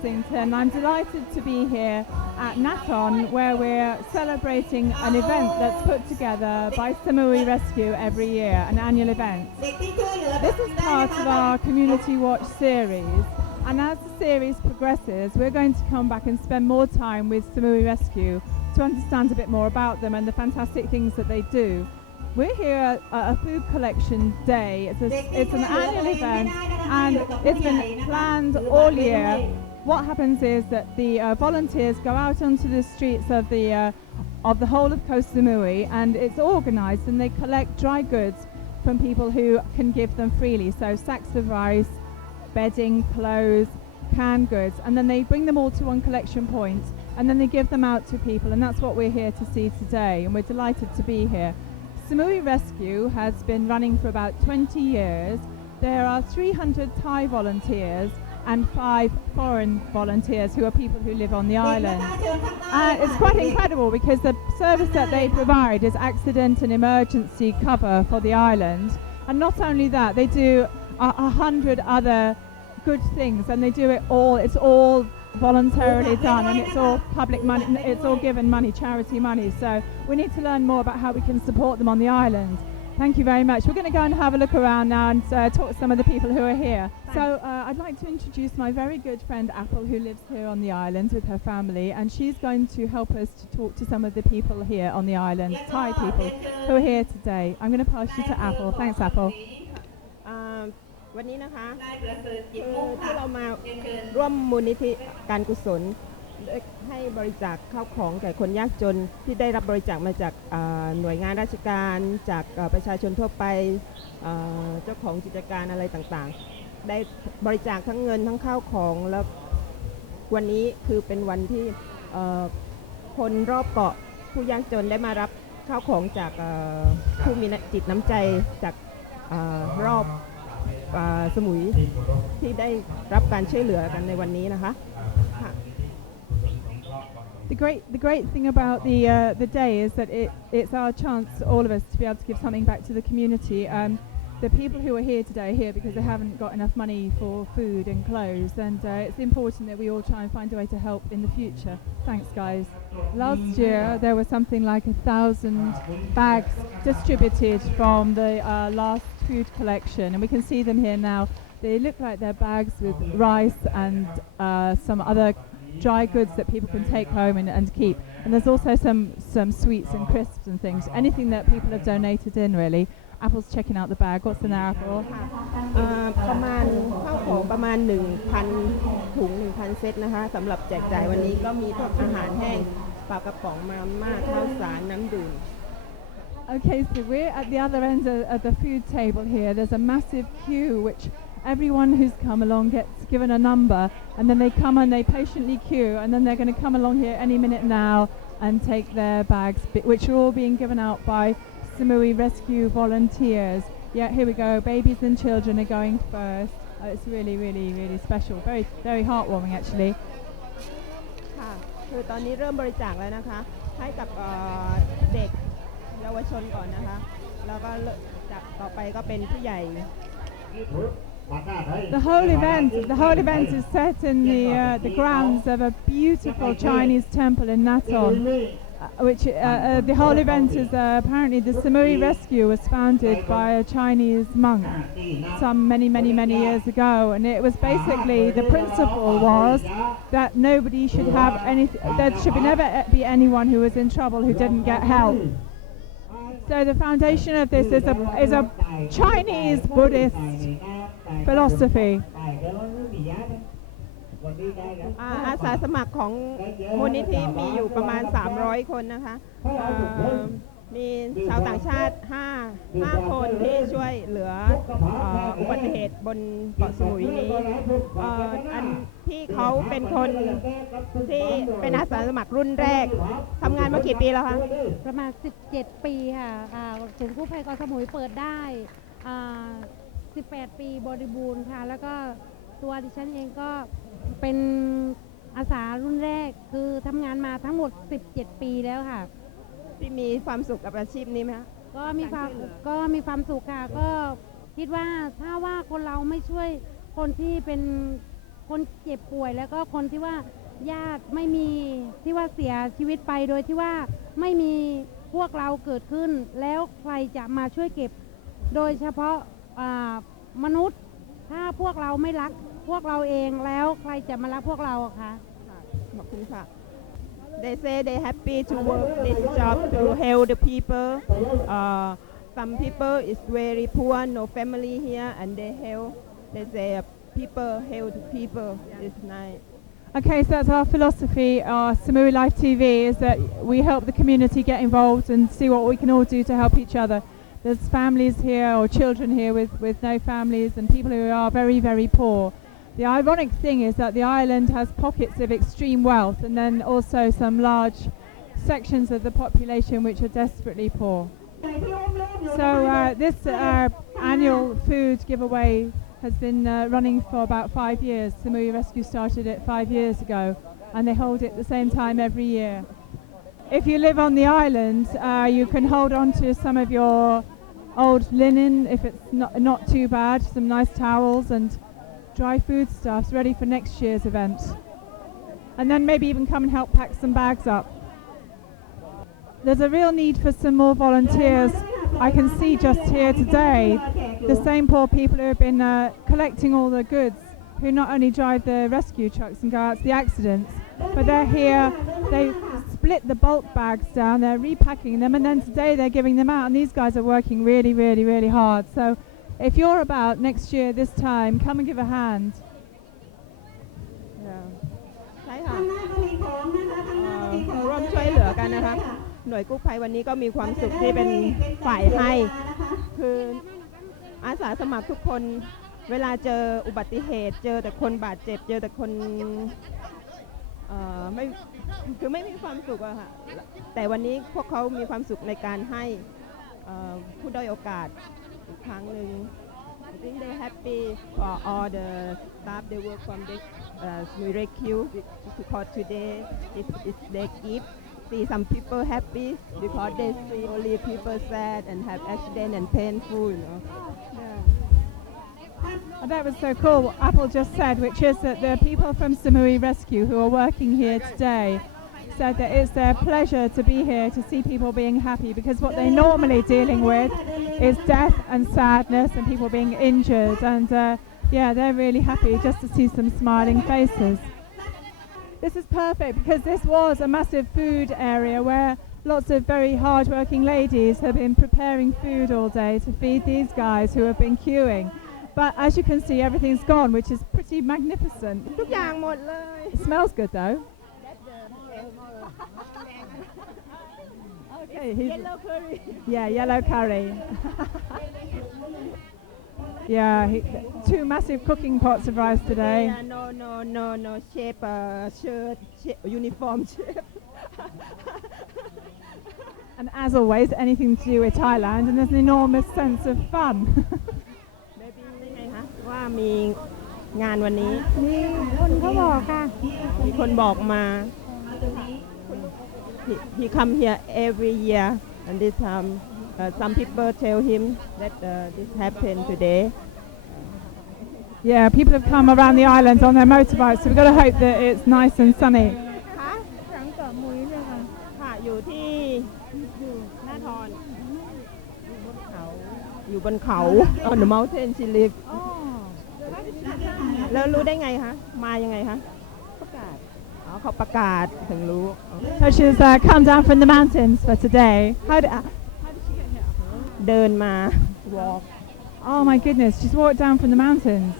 Kensington. I'm delighted to be here at Naton, where we're celebrating an event that's put together by Samui Rescue every year, an annual event. This is part of our Community Watch series, and as the series progresses, we're going to come back and spend more time with Samui Rescue to understand a bit more about them and the fantastic things that they do. We're here at a food collection day. It's an annual event and it's been planned all year. What happens is that the volunteers go out onto the streets of the whole of Koh Samui, and it's organised, and they collect dry goods from people who can give them freely. So sacks of rice, bedding, clothes, canned goods, and then they bring them all to one collection point and then they give them out to people, and that's what we're here to see today, and we're delighted to be here. Samui Rescue has been running for about 20 years. There are 300 Thai volunteers and 5 foreign volunteers who are people who live on the island. It's quite incredible because the service that they provide is accident and emergency cover for the island. And not only that, they do 100 other good things, and they do it all, it's all voluntarily done, and it's all public money, it's all given money, charity money. So we need to learn more about how we can support them on the island. Thank you very much. We're going to go and have a look around now and talk to some of the people who are here. So I'd like to introduce my very good friend Apple, who lives here on the island with her family, and she's going to help us to talk to some of the people here on the island, Thai people who are here today. I'm going to pass you to Apple. Thanks, Apple. วันนี้นะคะคือที่เรามาร่วมมูลนิธิการกุศลให้บริจาคข้าวของแก่คนยากจนที่ได้รับบริจาคมาจากหน่วยงานราชการจากประชาชนทั่วไปเจ้าของกิจการอะไรต่างๆได้บริจาคทั้งเงินทั้งข้าวของแล้ววันนี้คือเป็นวันที่คนรอบเกาะผู้ยากจนได้มารับข้าวของจากผู้มีจิตน้ำใจจากรอบสมุยที่ได้รับการช่วยเหลือกันในวันนี้นะคะ The great thing about the day is that it's our chance, all of us, to be able to give something back to the community. The people who are here today are here because they haven't got enough money for food and clothes, and it's important that we all try and find a way to help in the future. Thanks, guys. Last year there was something like 1,000 bags distributed from the last food collection, and we can see them here now. They look like they're bags with rice and some other dry goods that people can take home and keep. And there's also some sweets and crisps and things. Anything that people have donated in, really. Apple's checking out the bag. What's in there, Apple? ประมาณข้าวของประมาณ 1,000 ถุง 1,000 เซตนะคะสำหรับแจกจ่ายวันนี้ก็มีพวกอาหารแห้งปลากระป๋องมาม่าข้าวสารน้ำดื่ม Okay, so we're at the other end of the food table here. There's a massive queue which everyone who's come along gets given a number, and then they come and they patiently queue, and then they're going to come along here any minute now and take their bags, which are all being given out by Samui Rescue volunteers. Yeah, here we go. Babies and children are going first. It's really, really, really special. Very, very heartwarming, actually. ค่ะคือตอนนี้เริ่มบริจาคแล้วนะคะให้กับเด็กเยาวชนก่อนนะคะแล้วก็จากต่อไปก็เป็นผู้ใหญ่ The whole event is set in the grounds of a beautiful Chinese temple in Naton, which the whole event is apparently the Samui Rescue was founded by a Chinese monk some many years ago, and it was basically the principle was that nobody should have there should never be anyone who was in trouble who didn't get help. So the foundation of this is a Chinese Buddhist philosophy. อาสาสมัครของมูลนิธิมีอยู่ประมาณ300 คนนะคะมีชาวต่างชาติ5 คนที่ช่วยเหลืออุบัติเหตุบนเกาะสมุยนี้อันที่เขาเป็นคนที่เป็นอาสาสมัครรุ่นแรกทำงานมากี่ปีแล้วคะประมาณ17 ปีค่ะศูนย์กู้ภัยเกาะสมุยเปิดได้18 ปีบริบูรณ์ค่ะแล้วก็ตัวดิฉันเองก็เป็นอาสารุ่นแรกคือทำงานมาทั้งหมด17 ปีแล้วค่ะที่มีความสุขกับอาชีพนี้ไหมคะก็มีความสุขค่ะก็คิดว่าถ้าว่าคนเราไม่ช่วยคนที่เป็นค คนเจ็บป่วยแล้วก็คนที่ว่าญาติไม่มีที่ว่าเสียชีวิตไปโดยที่ว่าไม่มีพวกเราเกิดขึ้นแล้วใครจะมาช่วยเก็บโดยเฉพาะมนุษย์ถ้าพวกเราไม่รักพวกเราเองแล้วใครจะมารักพวกเราอะคะขอบคุณค่ะ They say they happy to work this job to help the people. Some people is very poor, no family here, and they help. They say people help people. It's nice. Okay, so that's our philosophy. Our Samui Life TV is that we help the community get involved and see what we can all do to help each other. There's families here or children here with no families and people who are very, very poor. The ironic thing is that the island has pockets of extreme wealth and then also some large sections of the population which are desperately poor. So this annual food giveaway has been running for about 5 years. Samui Rescue started it 5 years ago and they hold it at the same time every year. If you live on the island, you can hold on to some of your old linen if it's not too bad, some nice towels and dry foodstuffs ready for next year's event. And then maybe even come and help pack some bags up. There's a real need for some more volunteers. I can see just here today the same poor people who have been collecting all the goods, who not only drive the rescue trucks and go out to the accidents, but they're here, they split the bulk bags down, they're repacking them, and then today they're giving them out, and these guys are working really, really, really hard. So if you're about next year this time, come and give a hand. ใช่ค่ะร่วมช่วยเหลือกันนะคะหน่วยกู้ภัยวันนี้ก็มีความสุขที่เป็นฝ่ายให้คืออาสาสมัครทุกคนเวลาเจออุบัติเหตุเจอแต่คนบาดเจ็บเจอแต่คนไม่มีความสุขอะค่ะแต่วันนี้พวกเขามีความสุขในการให้ผู้ด้อยโอกาสอีกครั้งหนึ่ง I think they happy for all the staff they work from this Samui Rescue because today is their gift. See some people happy because they see only people sad and have accident and painful, you know. Oh, that was so cool what Apple just said, which is that the people from Samui Rescue who are working here today said that it's their pleasure to be here to see people being happy, because what they're normally dealing with is death and sadness and people being injured, and yeah, they're really happy just to see some smiling faces. This is perfect because this was a massive food area where lots of very hard-working ladies have been preparing food all day to feed these guys who have been queuing. But as you can see, everything's gone, which is pretty magnificent. ทุกอย่างหมดเลย It smells good though. Okay, Yellow curry. Yeah, yellow curry. Yeah, 2 massive cooking pots of rice today. Yeah, no shape shirt uniform shape. And as always, anything to do with Thailand, and there's an enormous sense of fun. ไงคะว่ามีงานวันนี้ มีคนเขาบอกค่ะ มีคนบอกมา He come here every year and this time some people tell him that this happened today. Yeah, people have come around the island on their motorbikes, so we've got to hope that it's nice and sunny. ค่ะหลังเกาะมุ้ยเลยค่ะค่ะอยู่หน้าทอนอยู่บนเขา on the mountain she live แล้วรู้ได้ไงคะมายังไงคะประกาศเขาประกาศถึงรู้ So she's come down from the mountains for today. How did she get here? เดินมา walk Oh my goodness, she's walked down from the mountains.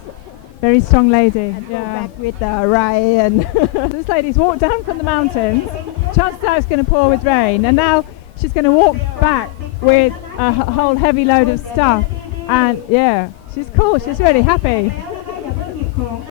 Very strong lady. and go back with Ryan. This lady's walked down from the mountains. Chances are it's going to pour with rain, and now she's going to walk back with a whole heavy load of stuff. And yeah, she's cool. She's really happy.